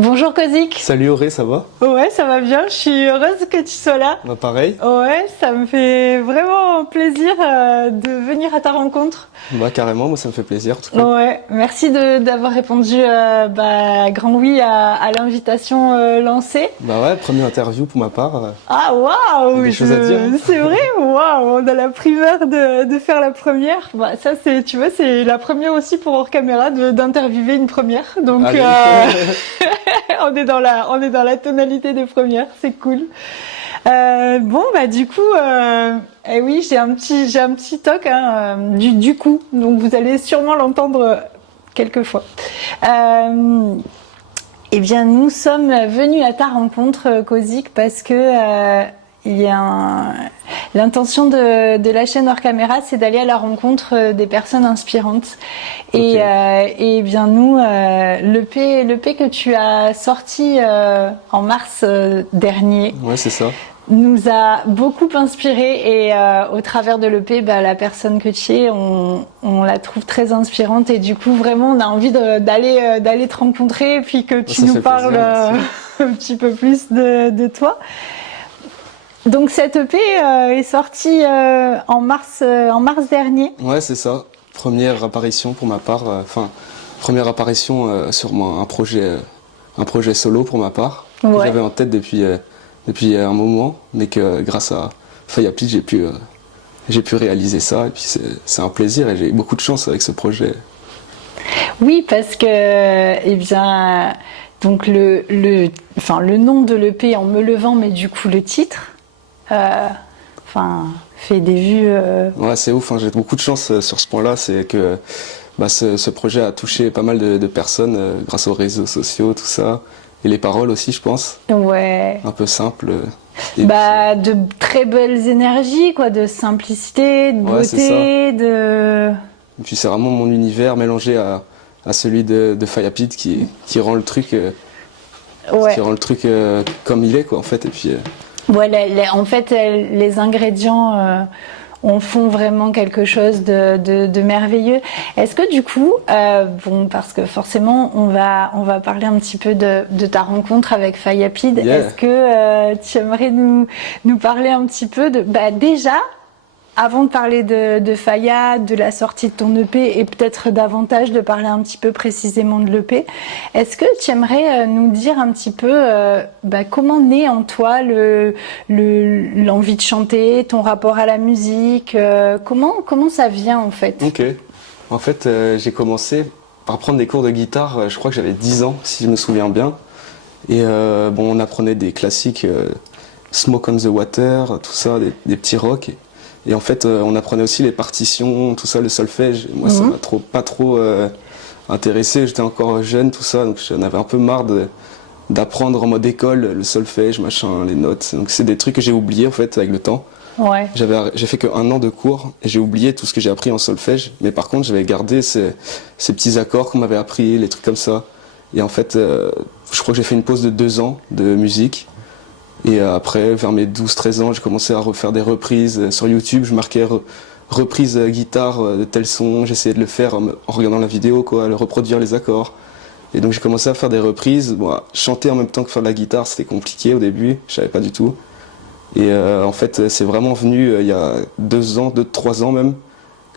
Bonjour Kozik. Salut Auré, ça va? Ouais, ça va bien, je suis heureuse que tu sois là. Bah pareil. Ouais, ça me fait vraiment plaisir de venir à ta rencontre. Bah carrément, moi ça me fait plaisir en tout cas. Ouais, merci d'avoir répondu grand oui à l'invitation lancée. Bah ouais, première interview pour ma part. Ah waouh, Des choses à dire. c'est vrai, waouh, on a la primeur de faire la première. Bah ça c'est, tu vois, c'est la première aussi pour hors caméra d'interviewer une première. Donc Allez. on est dans la tonalité des premières, c'est cool. Bon bah du coup, oui, j'ai un petit toc du coup, donc vous allez sûrement l'entendre quelques fois. Eh bien, nous sommes venus à ta rencontre, Kozik, parce que il y a l'intention de la chaîne hors caméra, c'est d'aller à la rencontre des personnes inspirantes. Okay. Et bien nous, l'EP que tu as sorti en mars dernier. Ouais, c'est ça. Nous a beaucoup inspiré et au travers de l'EP, la personne que tu es, on la trouve très inspirante et du coup vraiment on a envie d'aller te rencontrer et puis que tu nous parles un petit peu plus de toi. Donc cette EP est sortie en mars dernier. Ouais, c'est ça. Première apparition pour ma part. Première apparition sur un projet solo pour ma part. Ouais. Que j'avais en tête depuis un moment, mais que grâce à Fayapid, j'ai pu réaliser ça. Et puis c'est un plaisir et j'ai eu beaucoup de chance avec ce projet. Oui, parce que, donc le nom de l'EP En me levant, mais du coup le titre, fait des vues. Ouais, c'est ouf. J'ai beaucoup de chance sur ce point-là. C'est que ce projet a touché pas mal de personnes grâce aux réseaux sociaux, tout ça. Et les paroles aussi, je pense. Ouais. Un peu simple. De très belles énergies, quoi, de simplicité, de beauté, de. Et puis c'est vraiment mon univers mélangé à celui de Fayapid qui rend le truc. Qui rend le truc comme il est, quoi, en fait. Et puis. En fait, les ingrédients. On font vraiment quelque chose de merveilleux. Est-ce que du coup, parce que forcément, on va parler un petit peu de ta rencontre avec Fayapid. Yeah. Est-ce que tu aimerais nous parler un petit peu déjà, avant de parler de Faya, de la sortie de ton EP et peut-être davantage de parler un petit peu précisément de l'EP, est-ce que tu aimerais nous dire un petit peu comment naît en toi l'envie de chanter, ton rapport à la musique, comment ça vient en fait? Ok, en fait j'ai commencé par prendre des cours de guitare, je crois que j'avais 10 ans si je me souviens bien, et on apprenait des classiques, Smoke on the Water, tout ça, des petits rocks. Et en fait, on apprenait aussi les partitions, tout ça, le solfège. Et moi, ça m'a pas trop intéressé. J'étais encore jeune, tout ça, donc j'en avais un peu marre d'apprendre en mode école, le solfège, machin, les notes. Donc c'est des trucs que j'ai oubliés en fait avec le temps. Ouais. J'ai fait qu'un an de cours et j'ai oublié tout ce que j'ai appris en solfège. Mais par contre, j'avais gardé ces petits accords qu'on m'avait appris, les trucs comme ça. Et en fait, je crois que j'ai fait une pause de 2 ans de musique. Et après, vers mes 12-13 ans, j'ai commencé à refaire des reprises sur YouTube. Je marquais reprise guitare de tel son. J'essayais de le faire en regardant la vidéo, quoi, reproduire les accords. Et donc j'ai commencé à faire des reprises. Chanter en même temps que faire de la guitare, c'était compliqué au début. Je savais pas du tout. Et en fait, c'est vraiment venu il y a 2 ans, 2-3 ans même.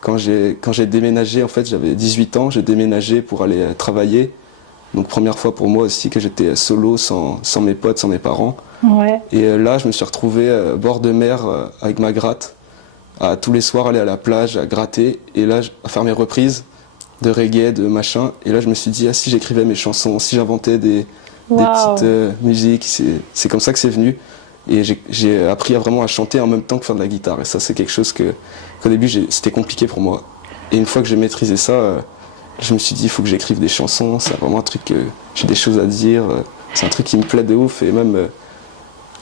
Quand j'ai déménagé, en fait, j'avais 18 ans. J'ai déménagé pour aller travailler. Donc première fois pour moi aussi que j'étais solo, sans mes potes, sans mes parents. Ouais. Et là, je me suis retrouvé bord de mer avec ma gratte, à tous les soirs aller à la plage, à gratter, et là, à faire mes reprises de reggae, de machin. Et là, je me suis dit, si j'écrivais mes chansons, si j'inventais des petites musiques, c'est comme ça que c'est venu. Et j'ai appris vraiment à chanter en même temps que faire de la guitare. Et ça, c'est quelque chose qu'au début, c'était compliqué pour moi. Et une fois que j'ai maîtrisé ça, je me suis dit, il faut que j'écrive des chansons. C'est vraiment un truc que j'ai des choses à dire. C'est un truc qui me plaît de ouf. Et même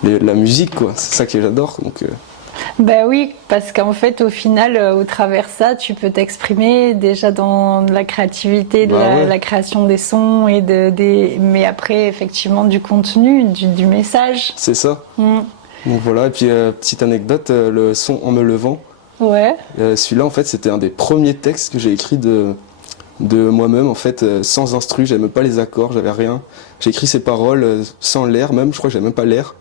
la musique, quoi. C'est ça que j'adore. Donc, oui, parce qu'en fait, au final, au travers de ça, tu peux t'exprimer déjà dans la créativité, la création des sons, mais après, effectivement, du contenu, du message. C'est ça. Donc voilà, et puis petite anecdote, le son En me levant. Ouais. Celui-là, en fait, c'était un des premiers textes que j'ai écrit de de moi-même en fait, sans instru, j'avais même pas les accords, j'avais rien. J'ai écrit ces paroles sans l'air même, je crois que j'avais même pas l'air.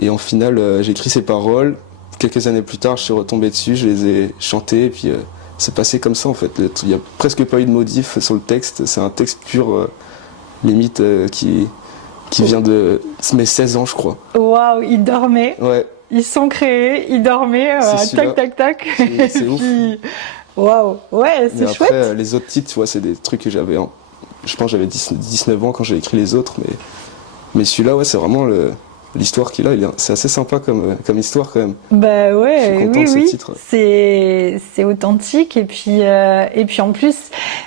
Et en final, j'ai écrit ces paroles. Quelques années plus tard, je suis retombé dessus, je les ai chantées et puis c'est passé comme ça en fait. Il y a presque pas eu de modif sur le texte, c'est un texte pur, limite qui vient de mes 16 ans je crois. Waouh, ils dormaient. Ouais. Ils sont créés, ils dormaient, tac, tac, tac. C'est ouf. Waouh, ouais, c'est chouette. Après, les autres titres, tu vois, c'est des trucs que j'avais. Je pense que j'avais 19 ans quand j'ai écrit les autres, mais celui-là, ouais, c'est vraiment l'histoire qu'il a. C'est assez sympa comme histoire quand même. Bah ouais, je suis content de ce oui, titre. c'est authentique et puis en plus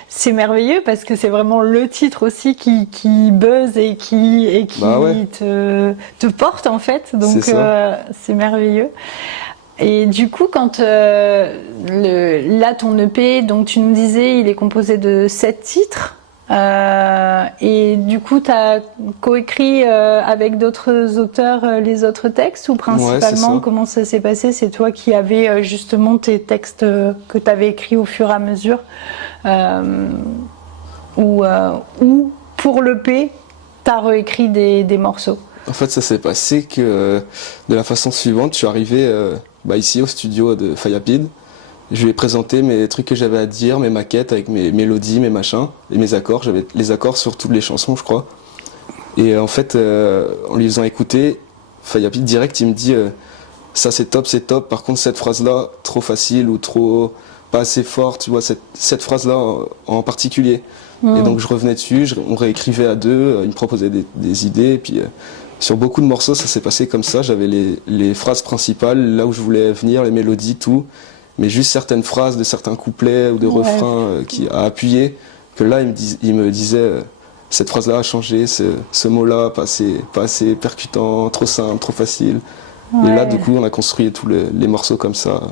c'est merveilleux parce que c'est vraiment le titre aussi qui buzz et qui Bah ouais. te porte en fait. Donc c'est merveilleux. Et du coup, quand là ton EP, donc tu nous disais, il est composé de 7 titres. Et du coup, tu as coécrit avec d'autres auteurs les autres textes ou principalement ouais, comment ça s'est passé? C'est toi qui avais justement tes textes que tu avais écrits au fur et à mesure ou pour l'EP, tu as réécrit des morceaux? En fait, ça s'est passé que de la façon suivante, je suis arrivé ici au studio de Fayapid. Je lui ai présenté mes trucs que j'avais à dire, mes maquettes avec mes mélodies, mes machins et mes accords. J'avais les accords sur toutes les chansons, je crois. Et en fait, en lui faisant écouter, Fayapid direct, il me dit ça c'est top. Par contre, cette phrase-là, trop facile ou trop pas assez forte, tu vois, cette phrase-là en particulier. Et donc je revenais dessus, on réécrivait à deux, il me proposait des idées. Et puis sur beaucoup de morceaux, ça s'est passé comme ça. J'avais les phrases principales, là où je voulais venir, les mélodies, tout. Mais juste certaines phrases de certains couplets ou de refrains qui a appuyé, que là il me disait cette phrase-là a changé, ce mot-là pas assez percutant, trop simple, trop facile. Et là du coup on a construit tous les morceaux comme ça.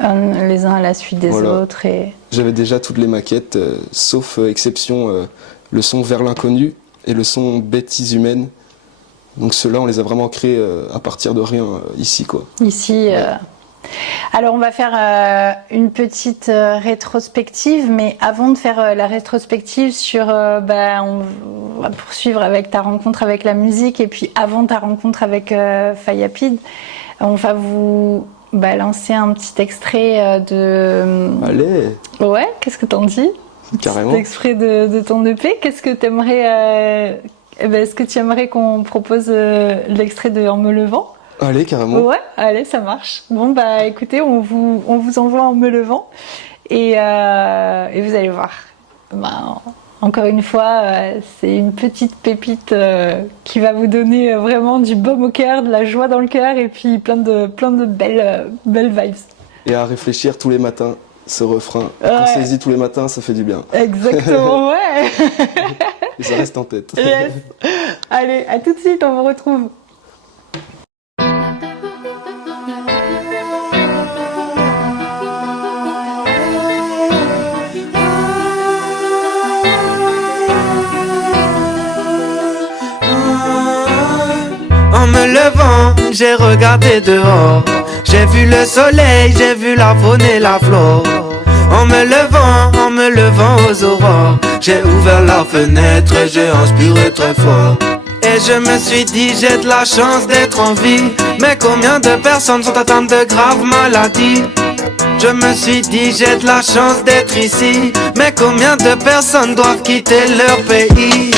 Les uns à la suite des autres. J'avais déjà toutes les maquettes, sauf exception le son Vers l'inconnu et le son Bêtises humaines. Donc ceux-là on les a vraiment créés à partir de rien ici quoi. Ici. Alors on va faire une petite rétrospective, mais avant de faire la rétrospective on va poursuivre avec ta rencontre avec la musique et puis avant ta rencontre avec Fayapid, on va vous balancer un petit extrait de... Allez. Ouais, qu'est-ce que t'en dis? Carrément. Petit extrait de ton EP, qu'est-ce que t'aimerais... est-ce que tu aimerais qu'on propose l'extrait de En me levant? Allez, carrément. Ouais, allez, ça marche. Bon, écoutez, on vous envoie En me levant et vous allez voir. Encore une fois, c'est une petite pépite qui va vous donner vraiment du baume au cœur, de la joie dans le cœur et puis plein de belles vibes. Et à réfléchir tous les matins, ce refrain. Pensez-y tous les matins, ça fait du bien. Exactement, ouais. Et ça reste en tête. Yes. Allez, à tout de suite, on vous retrouve. En me levant, j'ai regardé dehors. J'ai vu le soleil, j'ai vu la faune et la flore. En me levant aux aurores, j'ai ouvert la fenêtre et j'ai inspiré très fort. Et je me suis dit j'ai de la chance d'être en vie. Mais combien de personnes sont atteintes de graves maladies? Je me suis dit j'ai de la chance d'être ici. Mais combien de personnes doivent quitter leur pays?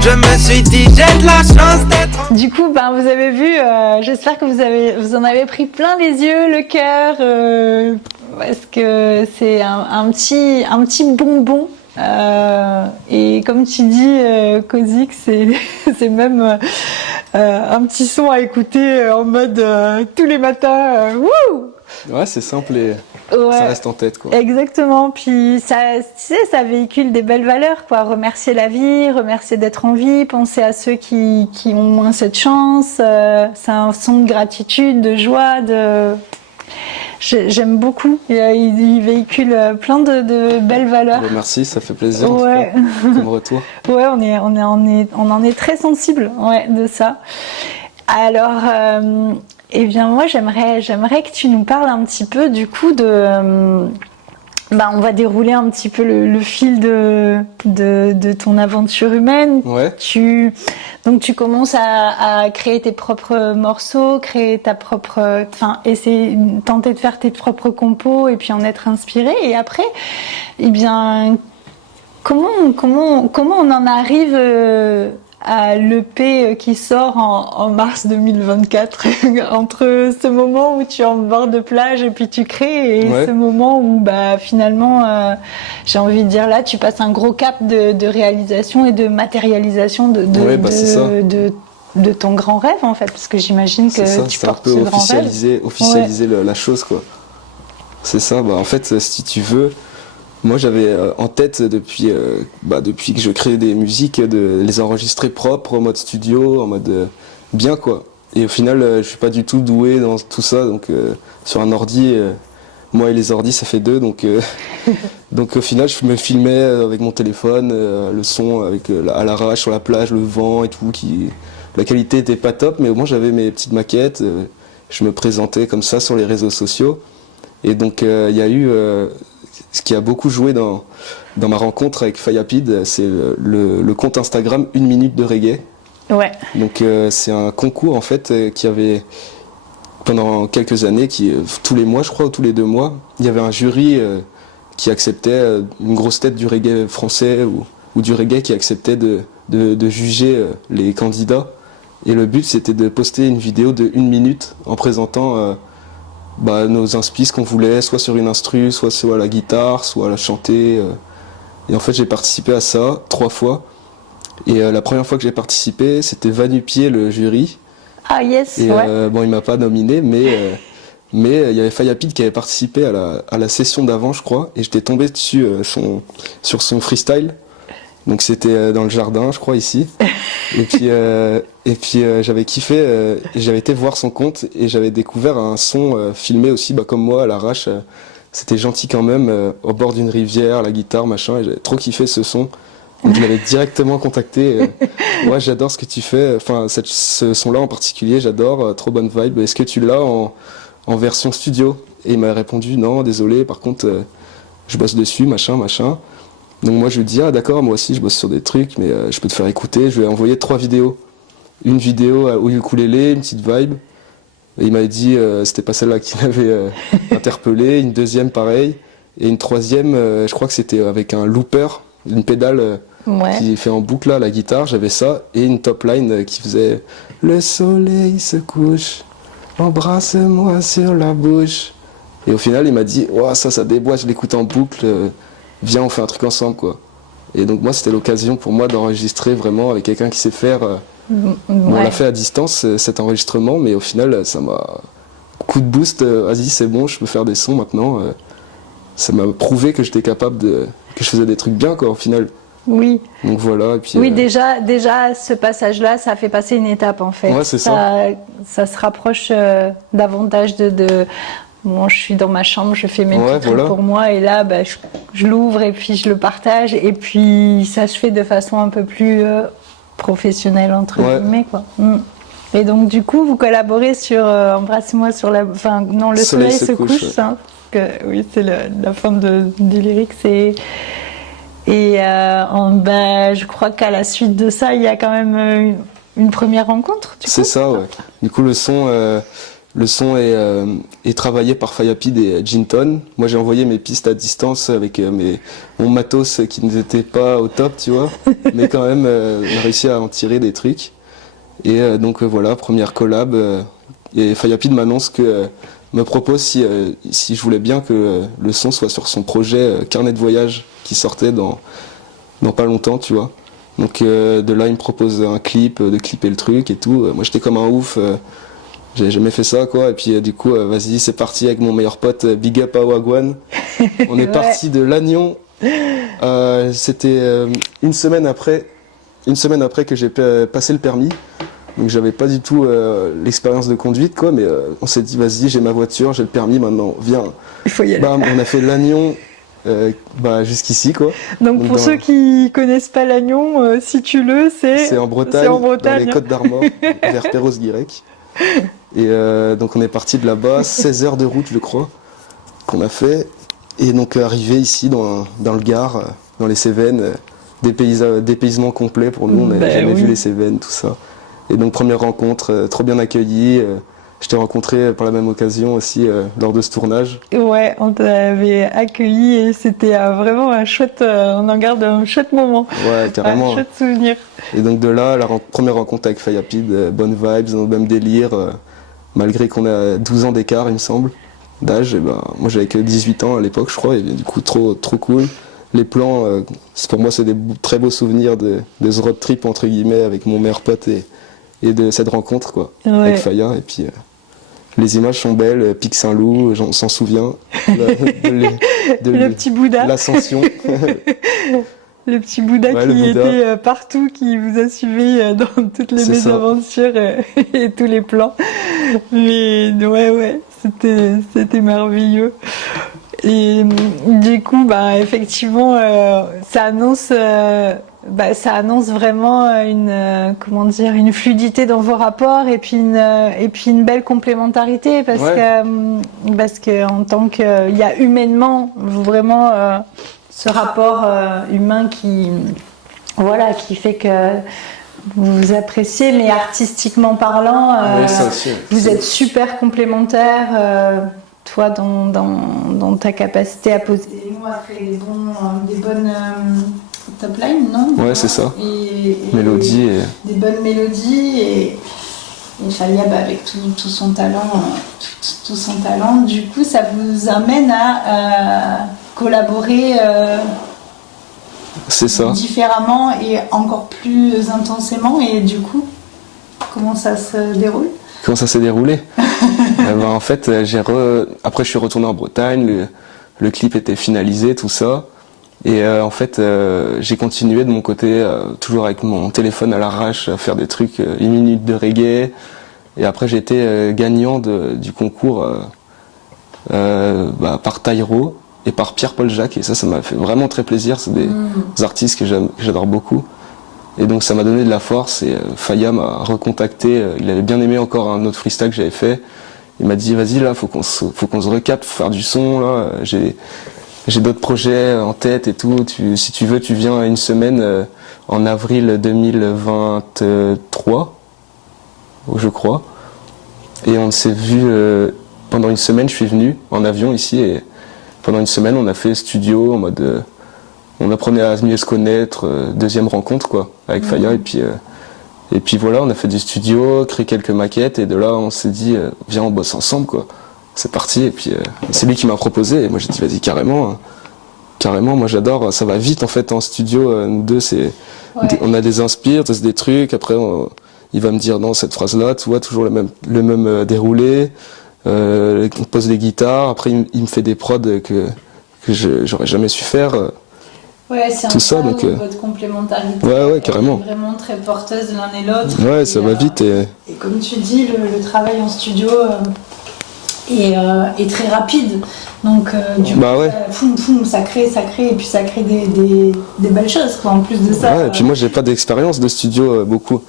Je me suis dit j'ai de la chance d'être... Du coup, vous avez vu, j'espère que vous en avez pris plein les yeux, le cœur, parce que c'est un petit bonbon. Et comme tu dis, Kozik, c'est même un petit son à écouter en mode tous les matins. Wouh! Ouais, c'est simple et ça reste en tête, quoi. Exactement. Puis ça, tu sais, ça véhicule des belles valeurs, quoi. Remercier la vie, remercier d'être en vie, penser à ceux qui ont moins cette chance. C'est un son de gratitude, de joie, J'aime beaucoup. Il véhicule plein de belles valeurs. Merci, ça fait plaisir. Ouais. Comme retour. Ouais, on en est très sensible, de ça. Alors, eh bien moi j'aimerais que tu nous parles un petit peu du coup de on va dérouler un petit peu le fil de ton aventure humaine. Ouais. Donc tu commences à créer tes propres morceaux, créer tenter de faire tes propres compos et puis en être inspiré. Et après, eh bien, comment on en arrive à l'EP qui sort en mars 2024 entre ce moment où tu es en bord de plage et puis tu crées et ce moment où finalement j'ai envie de dire là tu passes un gros cap de réalisation et de matérialisation de ton grand rêve en fait, parce que j'imagine que tu portes ce grand rêve. Officialiser la chose quoi. C'est ça, en fait si tu veux, moi j'avais en tête depuis que je crée des musiques de les enregistrer propres en mode studio, en mode bien quoi. Et au final je suis pas du tout doué dans tout ça, donc sur un ordi, moi et les ordis ça fait deux, donc donc au final je me filmais avec mon téléphone, le son avec à l'arrache sur la plage, le vent et tout, la qualité était pas top, mais au moins j'avais mes petites maquettes, je me présentais comme ça sur les réseaux sociaux. Et donc il y a eu ce qui a beaucoup joué dans ma rencontre avec Fayapid, c'est le compte Instagram 1 minute de reggae. Ouais. Donc c'est un concours en fait qui avait pendant quelques années, tous les mois je crois ou tous les 2 mois, il y avait un jury qui acceptait une grosse tête du reggae français ou du reggae qui acceptait de juger les candidats. Et le but c'était de poster une vidéo de 1 minute en présentant nos inspi, ce qu'on voulait, soit sur une instru, soit sur la guitare, soit à la chanter. Et en fait, j'ai participé à ça 3 fois. Et la première fois que j'ai participé, c'était Vanupier, le jury. Ah yes, et, il m'a pas nominé, mais il y avait Fayapid qui avait participé à la session d'avant, je crois. Et j'étais tombé dessus sur son freestyle. Donc c'était dans le jardin, je crois, ici. Et puis j'avais kiffé, et j'avais été voir son compte et j'avais découvert un son filmé aussi, comme moi, à l'arrache. C'était gentil quand même, au bord d'une rivière, la guitare, machin, et j'avais trop kiffé ce son. Donc je l'avais directement contacté. Ouais, j'adore ce que tu fais. Enfin, ce son-là en particulier, j'adore, trop bonne vibe. Est-ce que tu l'as en version studio? Et il m'a répondu, non, désolé, par contre, je bosse dessus, machin. Donc moi je lui dis d'accord, moi aussi je bosse sur des trucs, mais je peux te faire écouter. Je lui ai envoyé 3 vidéos. Une vidéo au ukulélé, une petite vibe. Et il m'avait dit c'était pas celle-là qui m'avait interpellé. Une deuxième pareil. Et une troisième, je crois que c'était avec un looper, une pédale qui fait en boucle là, la guitare, j'avais ça. Et une top line qui faisait le soleil se couche, embrasse-moi sur la bouche. Et au final il m'a dit ça déboîte, je l'écoute en boucle. Viens, on fait un truc ensemble, quoi. Et donc moi, c'était l'occasion pour moi d'enregistrer vraiment avec quelqu'un qui sait faire. On l'a fait à distance, cet enregistrement, mais au final, ça m'a coup de boost. Vas-y, c'est bon, je peux faire des sons maintenant. Ça m'a prouvé que j'étais capable que je faisais des trucs bien, quoi, au final. Oui. Donc voilà. Et puis, oui, déjà, ce passage-là, ça fait passer une étape, en fait. Ouais, c'est ça. Ça se rapproche davantage de moi, je suis dans ma chambre, je fais mes petits trucs pour moi, et là, je l'ouvre et puis je le partage, et puis ça se fait de façon un peu plus professionnelle, entre guillemets, quoi. Et donc, du coup, vous collaborez sur Embrasse-moi sur la... Enfin, non, le soleil se couche, hein, parce que, oui, c'est la fin du lyrique, c'est... Et je crois qu'à la suite de ça, il y a quand même une première rencontre, c'est ça, ouais. Du coup, le son est travaillé par Fayapid et Jinton. Moi, j'ai envoyé mes pistes à distance avec mon matos qui n'était pas au top, tu vois. Mais quand même, on a réussi à en tirer des trucs. Et donc voilà, première collab. Et Fayapid me propose si je voulais bien que le son soit sur son projet Carnet de voyage qui sortait dans pas longtemps, tu vois. Donc de là, il me propose un clip, de clipper le truc et tout. Moi, j'étais comme un ouf. J'ai jamais fait ça, quoi. Et puis du coup, vas-y, c'est parti avec mon meilleur pote, Big Up à Wagwan. On est parti de Lannion. C'était une semaine après que j'ai passé le permis. Donc j'avais pas du tout l'expérience de conduite, quoi. Mais on s'est dit, vas-y, j'ai ma voiture, j'ai le permis, maintenant, viens. Il faut y aller. Bam, on a fait Lannion jusqu'ici, quoi. Donc pour ceux qui connaissent pas Lannion, situe-le, c'est en Bretagne, dans les Côtes d'Armor, vers Perros-Guirec. Et donc on est parti de là-bas, 16 heures de route, je crois, qu'on a fait. Et donc arrivé ici dans le Gard, dans les Cévennes, dépaysement complet pour nous, on n'avait jamais vu les Cévennes, tout ça. Et donc première rencontre, trop bien accueilli. Je t'ai rencontré par la même occasion aussi lors de ce tournage. Ouais, on t'avait accueilli et c'était vraiment un chouette, on en garde un chouette moment. Ouais, carrément. Un chouette souvenir. Et donc de là, première rencontre avec Fayapid, bonne vibes, dans le même délire, malgré qu'on a 12 ans d'écart, il me semble, d'âge. Et ben, moi j'avais que 18 ans à l'époque, je crois, et du coup trop cool. Les plans, pour moi c'est des très beaux souvenirs de ce road trip entre guillemets avec mon meilleur pote et de cette rencontre quoi, avec Faya. Et puis les images sont belles, Pic Saint-Loup, on s'en souvient. Le petit Bouddha. L'ascension. Le petit Bouddha qui était partout, qui vous a suivi dans toutes les mésaventures et tous les plans. Mais ouais, c'était merveilleux. Et du coup, effectivement, ça annonce vraiment une fluidité dans vos rapports et puis une belle complémentarité parce que en tant que, il y a humainement vraiment ce rapport humain qui fait que vous vous appréciez, mais artistiquement parlant, vous êtes super complémentaires. Toi, dans ta capacité à poser des mots, à créer des bonnes top lines, non? Ouais, c'est ça. Mélodies. Des bonnes mélodies et Faya, avec tout son talent, tout son talent. Du coup, ça vous amène à collaborer c'est ça. Différemment et encore plus intensément. Et du coup, comment ça se déroule? Comment ça s'est déroulé? En fait, après je suis retourné en Bretagne, le clip était finalisé, tout ça. Et en fait, j'ai continué de mon côté, toujours avec mon téléphone à l'arrache, à faire des trucs, 1 minute de reggae. Et après, j'ai été gagnant du concours par Taïro et par Pierre-Paul Jacques. Et ça m'a fait vraiment très plaisir. C'est des artistes que j'adore beaucoup. Et donc ça m'a donné de la force et Faya m'a recontacté, il avait bien aimé encore un autre freestyle que j'avais fait. Il m'a dit vas-y là, faut qu'on se recapte, faut faire du son là, j'ai d'autres projets en tête et tout, si tu veux tu viens une semaine en avril 2023, je crois. Et on s'est vu pendant une semaine, je suis venu en avion ici et pendant une semaine on a fait studio en mode... on apprenait à mieux se connaître, deuxième rencontre quoi, avec Faya et puis voilà, on a fait du studio, créé quelques maquettes et de là on s'est dit viens on bosse ensemble quoi, c'est parti et puis c'est lui qui m'a proposé et moi j'ai dit vas-y carrément, moi j'adore, ça va vite en fait en studio, nous deux on a des inspires, des trucs, après il va me dire non cette phrase là, tu vois toujours le même déroulé, on pose des guitares, après il me fait des prods que j'aurais jamais su faire. Ouais, c'est tout ça, donc votre complémentarité carrément. Est vraiment très porteuse l'un et l'autre. Ouais, ça va vite. Et comme tu dis, le travail en studio est très rapide. Donc, du coup, ça crée, et puis ça crée des belles choses, quoi, en plus de ça. Ouais, et puis moi, j'ai pas d'expérience de studio beaucoup.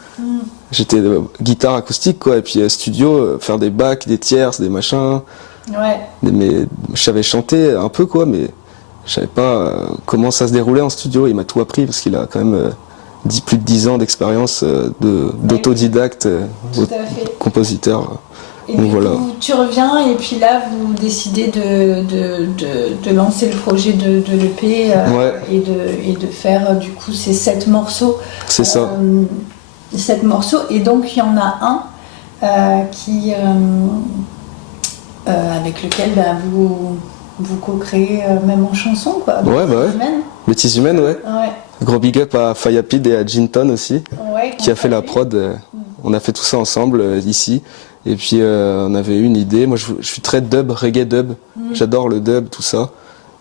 J'étais guitare acoustique, quoi, et puis studio, faire des bacs, des tierces, des machins. Ouais. Mais je savais chanter un peu, quoi, mais je savais pas comment ça se déroulait en studio. Il m'a tout appris parce qu'il a quand même plus de 10 ans d'expérience d'autodidacte, compositeur. Et donc voilà. Tu reviens et puis là vous décidez de lancer le projet de l'EP et de faire du coup ces 7 morceaux. C'est ça. 7 morceaux et donc il y en a un avec lequel vous co-créez même en chanson quoi. Bêtises humaines, ouais. Gros big up à Fayapid et à Jinton aussi, qui a fait la prod. On a fait tout ça ensemble ici. Et puis on avait eu une idée. Moi je suis très dub, reggae dub. J'adore le dub, tout ça.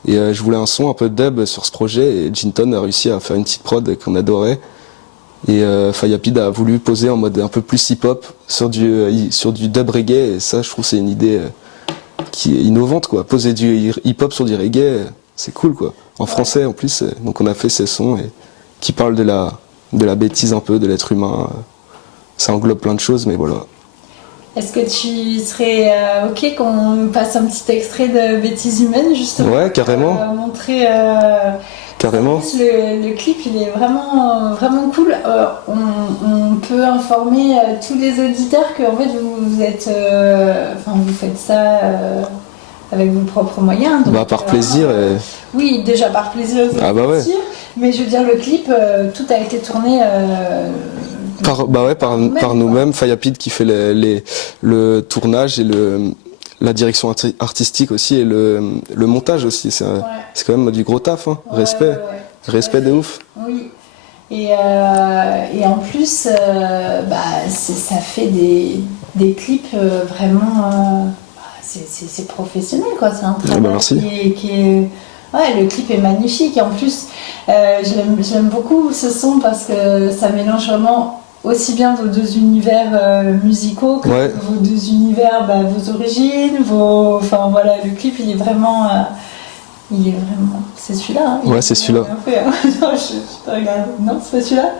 Et je voulais un son un peu dub sur ce projet. Et Jinton a réussi à faire une petite prod qu'on adorait. Et Fayapid a voulu poser en mode un peu plus hip-hop sur du dub reggae. Et ça, je trouve c'est une idée qui est innovante, quoi. Poser du hip-hop sur du reggae, c'est cool, quoi. En français, en plus. Donc on a fait ces sons qui parlent de la bêtise un peu, de l'être humain. Ça englobe plein de choses, mais voilà. Est-ce que tu serais OK qu'on passe un petit extrait de Bêtises humaines justement? Ouais, carrément. Pour montrer. Carrément. En plus, le clip, il est vraiment cool. On peut informer tous les auditeurs que en fait vous êtes, vous faites ça avec vos propres moyens. Donc, Par plaisir. Oui, déjà par plaisir. Ah bah ouais. Sûr, mais je veux dire, le clip, tout a été tourné. Par nous-mêmes. Fayapid qui fait le tournage et la direction artistique aussi et le montage aussi. C'est quand même du gros taf. Hein. Respect. Respect de ouf. Oui. Et en plus, ça fait des clips vraiment. C'est professionnel, quoi. C'est un travail qui est. Ouais, le clip est magnifique. Et en plus, je l'aime beaucoup ce son parce que ça mélange vraiment aussi bien vos deux univers musicaux que vos deux univers, vos origines, Enfin voilà, le clip il est vraiment. C'est celui-là. Hein. Ouais, c'est celui-là. Non, je te regarde. Non, c'est pas celui-là.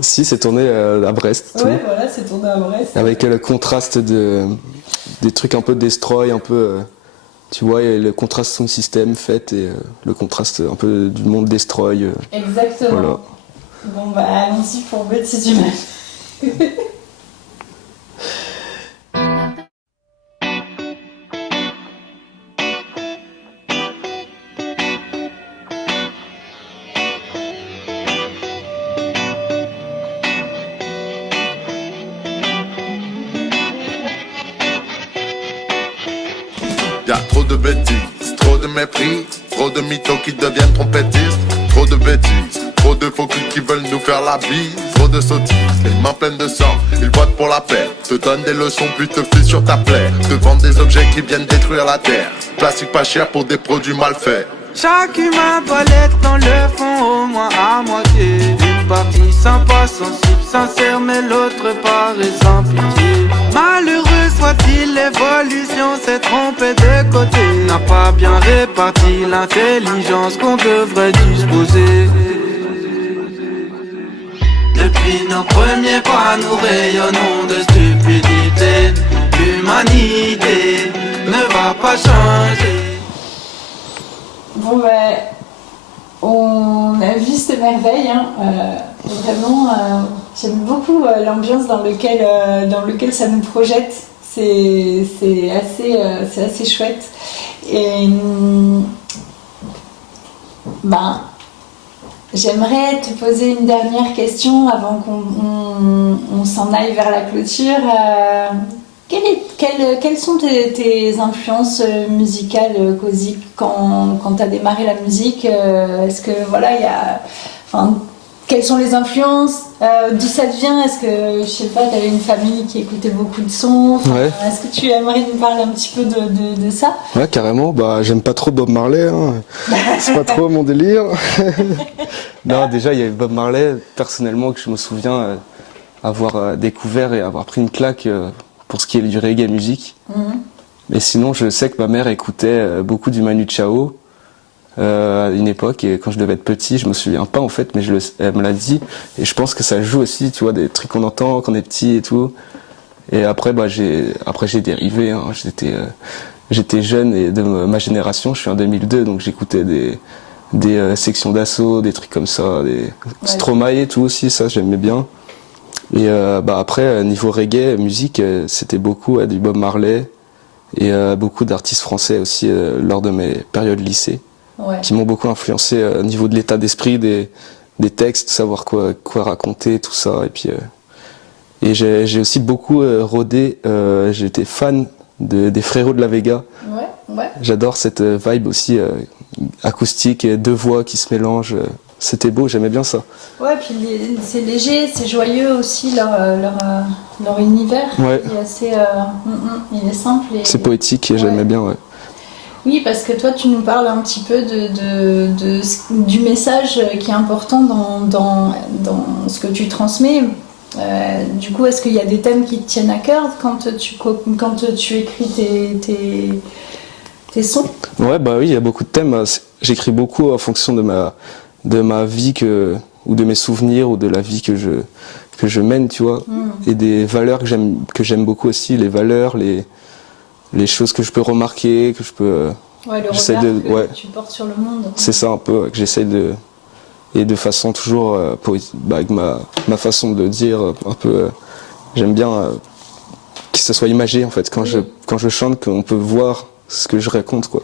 Si, c'est tourné à Brest. Ouais, voilà, c'est tourné à Brest. Avec le contraste des trucs un peu destroy, un peu. Tu vois, et le contraste son système fait et le contraste un peu du monde destroy. Exactement. Voilà. Bon, allons-y pour Bêtises humaines. Y'a trop de bêtises, trop de mépris, trop de mythos qui deviennent trompettistes, trop de bêtises, trop de faux culs qui veulent nous faire la bise, trop de sottises, les mains pleines de sang, ils votent pour la paix, te donnent des leçons puis te filent sur ta plaie, te vendent des objets qui viennent détruire la terre, plastique pas cher pour des produits mal faits. Chaque humain doit l'être dans le fond au moins à moitié. Une partie sympa, sensible, sincère, mais l'autre paraît sans pitié. Malheureux soit-il, l'évolution s'est trompée de côté. N'a pas bien réparti l'intelligence qu'on devrait disposer. Depuis nos premiers pas, nous rayonnons de stupidité. L'humanité ne va pas changer. Bon, on a vu cette merveille, hein. Vraiment, j'aime beaucoup l'ambiance dans lequel ça nous projette. C'est assez chouette. Et j'aimerais te poser une dernière question avant qu'on s'en aille vers la clôture. Quelles sont tes influences musicales, Cozy, quand tu as démarré la musique? Est-ce que quelles sont les influences? D'où ça vient? Est-ce que, je sais pas, tu avais une famille qui écoutait beaucoup de sons? Est-ce que tu aimerais nous parler un petit peu de ça? Ouais, carrément. J'aime pas trop Bob Marley. Hein. C'est pas trop mon délire. Non, déjà, il y avait Bob Marley, personnellement, que je me souviens avoir découvert et avoir pris une claque pour ce qui est du reggae musique. Mais sinon, je sais que ma mère écoutait beaucoup du Manu Chao à une époque, et quand je devais être petit, je me souviens pas en fait, mais elle me l'a dit, et je pense que ça joue aussi, tu vois, des trucs qu'on entend quand on est petit et tout. Et après, j'ai dérivé, hein. J'étais jeune et de ma génération, je suis en 2002, donc j'écoutais des sections d'assaut, des trucs comme ça, des Stromae et tout aussi, ça j'aimais bien. Et après, niveau reggae, musique, c'était beaucoup du Bob Marley et beaucoup d'artistes français aussi lors de mes périodes lycée, qui m'ont beaucoup influencé au niveau de l'état d'esprit, des textes, savoir quoi raconter, tout ça. Et puis et j'ai aussi beaucoup rodé, j'étais fan des Frérots de la Vega. J'adore cette vibe aussi acoustique, et deux voix qui se mélangent. C'était beau, j'aimais bien ça. Ouais, puis c'est léger, c'est joyeux aussi, leur univers. Ouais. Il est assez, il est simple. C'est poétique et j'aimais bien, ouais. Oui, parce que toi, tu nous parles un petit peu du message qui est important dans ce que tu transmets. Du coup, est-ce qu'il y a des thèmes qui te tiennent à cœur quand tu écris tes sons? Ouais, oui, il y a beaucoup de thèmes. J'écris beaucoup en fonction de ma vie ou de mes souvenirs ou de la vie que que je mène, tu vois, et des valeurs que j'aime beaucoup aussi, les valeurs, les choses que je peux remarquer, que je peux... Ouais, le j'essaie regard que tu portes sur le monde. C'est ça un peu, que j'essaie de... Et de façon toujours, avec ma façon de dire, un peu... j'aime bien que ça soit imagé, en fait, quand je chante, qu'on peut voir ce que je raconte, quoi.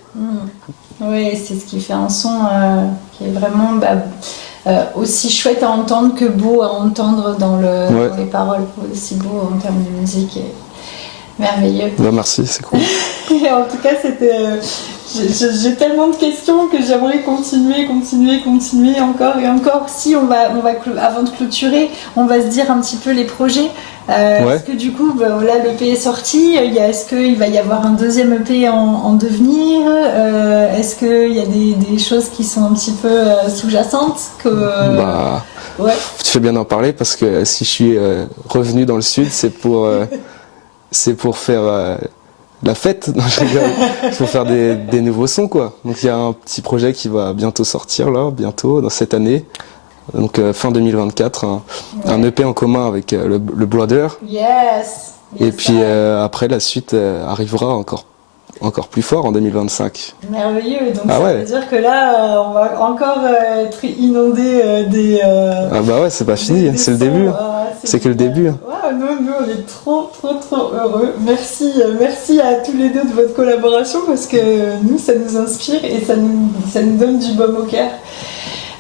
Oui, c'est ce qui fait un son qui est vraiment aussi chouette à entendre que beau à entendre dans les paroles, aussi beau en termes de musique. Et merveilleux. Bah merci, c'est cool. En tout cas, c'était... J'ai tellement de questions que j'aimerais continuer encore et encore. Si on va avant de clôturer, on va se dire un petit peu les projets. Est-ce que du coup, là l'EP est sorti, est-ce qu'il va y avoir un deuxième EP en devenir, est-ce qu'il y a des choses qui sont un petit peu sous-jacentes Tu fais bien d'en parler parce que si je suis revenu dans le sud, c'est pour faire la fête. Non, je rigole. Pour faire des nouveaux sons, quoi. Donc il y a un petit projet qui va bientôt sortir là, dans cette année. Donc fin 2024, un EP en commun avec le Brother. Yes. Et puis après la suite arrivera encore plus fort en 2025. Merveilleux. Donc ça veut dire que là on va encore être inondé des... Ah bah ouais, c'est pas fini, c'est le début. C'est que le début. Ouais, nous on est trop heureux. Merci à tous les deux de votre collaboration parce que nous ça nous inspire et ça nous donne du baume au cœur.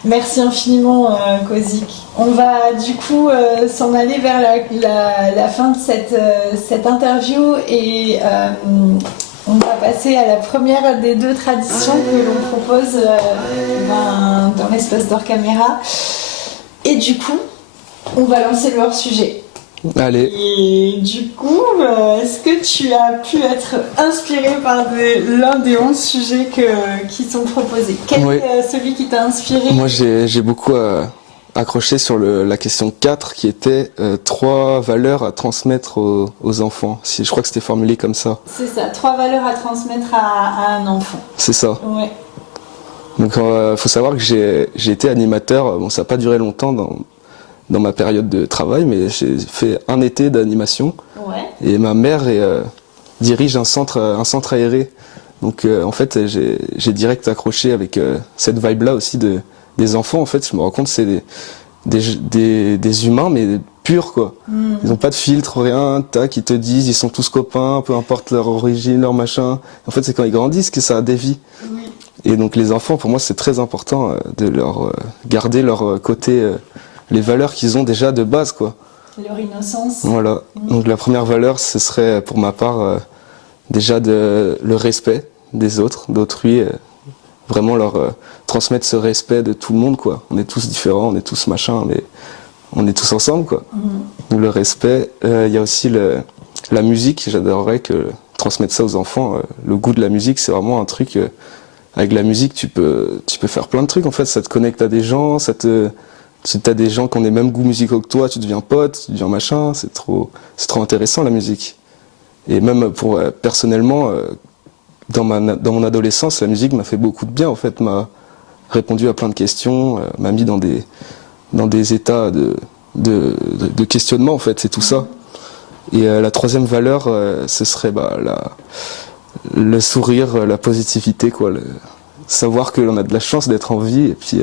Merci infiniment, Kozik. On va du coup s'en aller vers la fin de cette interview et on va passer à la première des deux traditions que l'on propose dans l'espace d'Hors Caméra. Et du coup, on va lancer le hors-sujet. Allez. Et du coup, est-ce que tu as pu être inspiré par l'un des 11 sujets qui sont proposés? Quel est celui qui t'a inspiré? Moi, j'ai beaucoup accroché sur la question 4 qui était 3 valeurs à transmettre aux enfants. Je crois que c'était formulé comme ça. C'est ça, 3 valeurs à transmettre à un enfant. C'est ça. Ouais. Donc, faut savoir que j'ai été animateur. Bon, ça n'a pas duré longtemps dans ma période de travail, mais j'ai fait un été d'animation. Ouais. Et ma mère dirige un centre aéré. Donc en fait, j'ai direct accroché avec cette vibe-là aussi des enfants. En fait, je me rends compte que c'est des humains, mais purs, quoi. Ils n'ont pas de filtre, rien. Tac, ils te disent, ils sont tous copains, peu importe leur origine, leur machin. En fait, c'est quand ils grandissent que ça dévie. Oui. Et donc les enfants, pour moi, c'est très important de leur garder leur côté... les valeurs qu'ils ont déjà de base, quoi. Leur innocence. Voilà. Donc la première valeur, ce serait pour ma part déjà le respect des autres, d'autrui, vraiment leur transmettre ce respect de tout le monde, quoi. On est tous différents, on est tous machins, mais on est tous ensemble, quoi. Donc le respect. Il y a aussi la musique. J'adorerais transmettre ça aux enfants. Le goût de la musique, c'est vraiment un truc. Avec la musique, tu peux faire plein de trucs. En fait, ça te connecte à des gens, si t'as des gens qui ont les mêmes goûts musicaux que toi, tu deviens pote, tu deviens machin, c'est trop intéressant la musique. Et même personnellement, dans mon adolescence, la musique m'a fait beaucoup de bien en fait, m'a répondu à plein de questions, m'a mis dans des états de questionnement en fait, c'est tout ça. Et la troisième valeur, ce serait le sourire, la positivité, quoi, savoir que l'on a de la chance d'être en vie et puis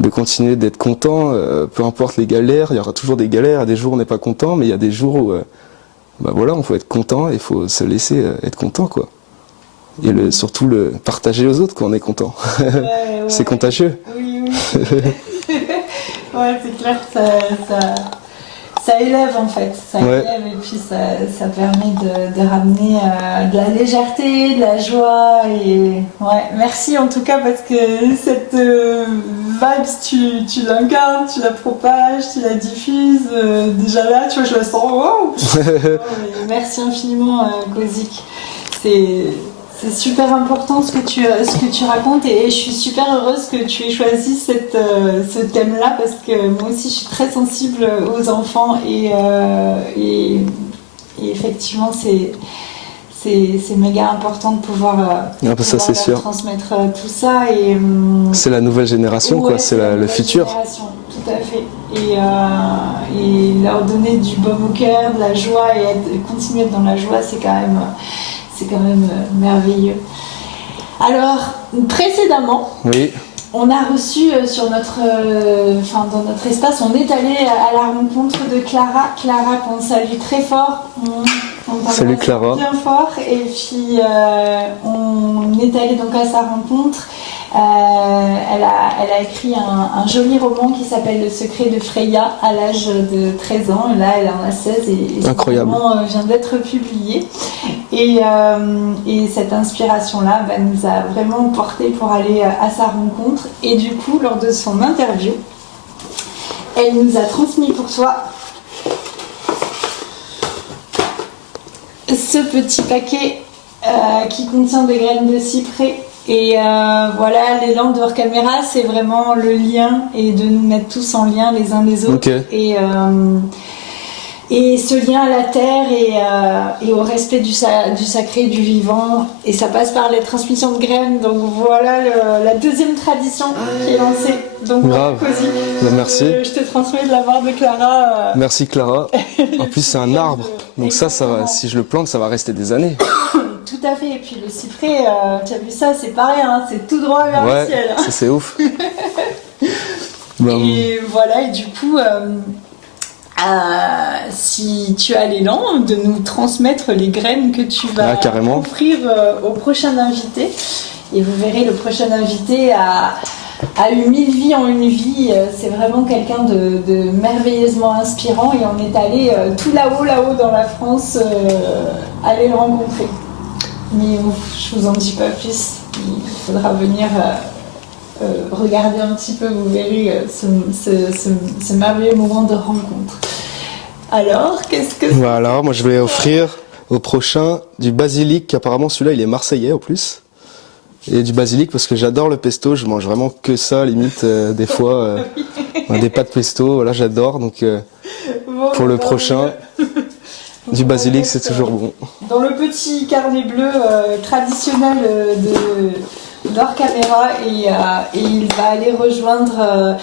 de continuer d'être content, peu importe les galères, il y aura toujours des galères, il y a des jours où on n'est pas content, mais il y a des jours où on faut être content et il faut se laisser être content, quoi. Et surtout le partager aux autres quand on est content. Ouais. C'est contagieux. Oui. Ouais, c'est clair que ça élève en fait, ça élève et puis ça permet de ramener de la légèreté, de la joie et merci en tout cas parce que cette vibe tu l'incarnes, tu la propages, tu la diffuses, déjà là tu vois je la sens, wow. Merci infiniment Kozik, c'est super important ce que tu racontes et je suis super heureuse que tu aies choisi ce thème-là parce que moi aussi je suis très sensible aux enfants et effectivement c'est méga important de pouvoir, ça, c'est leur sûr. transmettre tout ça. Et, C'est la nouvelle génération, ouais, quoi. C'est la le nouvelle futur. génération, tout à fait. Et leur donner du baume au cœur, de la joie et continuer dans la joie, c'est quand même merveilleux. Alors, précédemment, Oui. on a reçu dans notre espace, on est allé à la rencontre de Clara. Clara qu'on salue très fort. On Salut Clara. Bien fort. Et puis on est allé donc à sa rencontre. Elle a écrit un joli roman qui s'appelle Le secret de Freya à l'âge de 13 ans. Et là, elle en a 16 et Incroyable. ce roman vient d'être publié. Et cette inspiration-là nous a vraiment porté pour aller à sa rencontre. Et du coup, lors de son interview, elle nous a transmis pour toi ce petit paquet qui contient des graines de cyprès. Et voilà, l'élan de hors caméra, c'est vraiment le lien et de nous mettre tous en lien les uns les autres. Okay. Et ce lien à la terre et au respect du sacré, du vivant. Et ça passe par les transmissions de graines. Donc voilà la deuxième tradition qui est lancée. Donc grave. Cozy, Merci. je te transmets de la part de Clara. Merci Clara. En plus c'est un arbre. Donc ça va, si je le plante, ça va rester des années. Tout à fait. Et puis le cyprès, tu as vu ça, c'est pareil, hein, c'est tout droit vers le ciel. Ça c'est ouf. Et voilà, et du coup... si tu as l'élan de nous transmettre les graines que tu vas offrir au prochain invité. Et vous verrez, le prochain invité a eu 1000 vies en une vie. C'est vraiment quelqu'un de merveilleusement inspirant. Et on est allé tout là-haut dans la France, aller le rencontrer. Mais je vous en dis pas plus. Il faudra venir... regardez un petit peu, vous verrez ce merveilleux moment de rencontre. Alors, qu'est-ce que c'est ? Voilà, moi je vais offrir au prochain du basilic. Apparemment celui-là il est marseillais en plus. Et du basilic parce que j'adore le pesto, je mange vraiment que ça, limite des fois des pâtes pesto, voilà j'adore. Donc pour le prochain, du basilic c'est toujours bon. Dans le petit carnet bleu traditionnel d'Hors Caméra et il va aller rejoindre,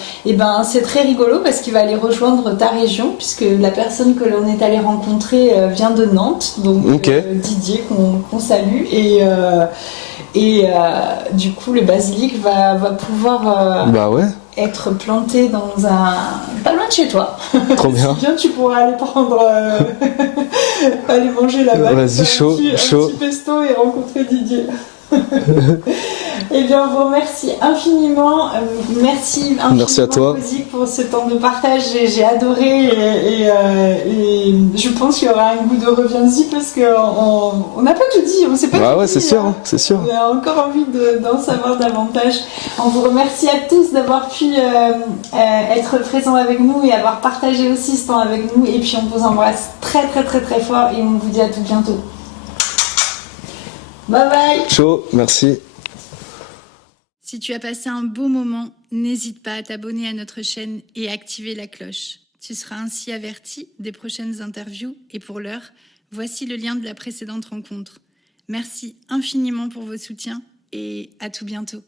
c'est très rigolo parce qu'il va aller rejoindre ta région puisque la personne que l'on est allé rencontrer vient de Nantes, donc Didier qu'on salue et du coup le basilic va pouvoir être planté dans pas loin de chez toi. Trop bien. Si bien tu pourras aller prendre aller manger là-bas. Vas-y, chaud. Un petit pesto et rencontrer Didier. Eh bien, on vous remercie infiniment. Merci à toi Cozy, pour ce temps de partage. J'ai adoré et je pense qu'il y aura un goût de reviens-y parce qu'on n'a pas tout dit, on sait pas tout dit. C'est sûr, c'est sûr. On a encore envie d'en savoir davantage. On vous remercie à tous d'avoir pu être présents avec nous et avoir partagé aussi ce temps avec nous. Et puis on vous embrasse très très très très fort et on vous dit à tout bientôt. Bye bye. Chaud, merci. Si tu as passé un beau moment, n'hésite pas à t'abonner à notre chaîne et activer la cloche. Tu seras ainsi averti des prochaines interviews et pour l'heure, voici le lien de la précédente rencontre. Merci infiniment pour vos soutiens et à tout bientôt.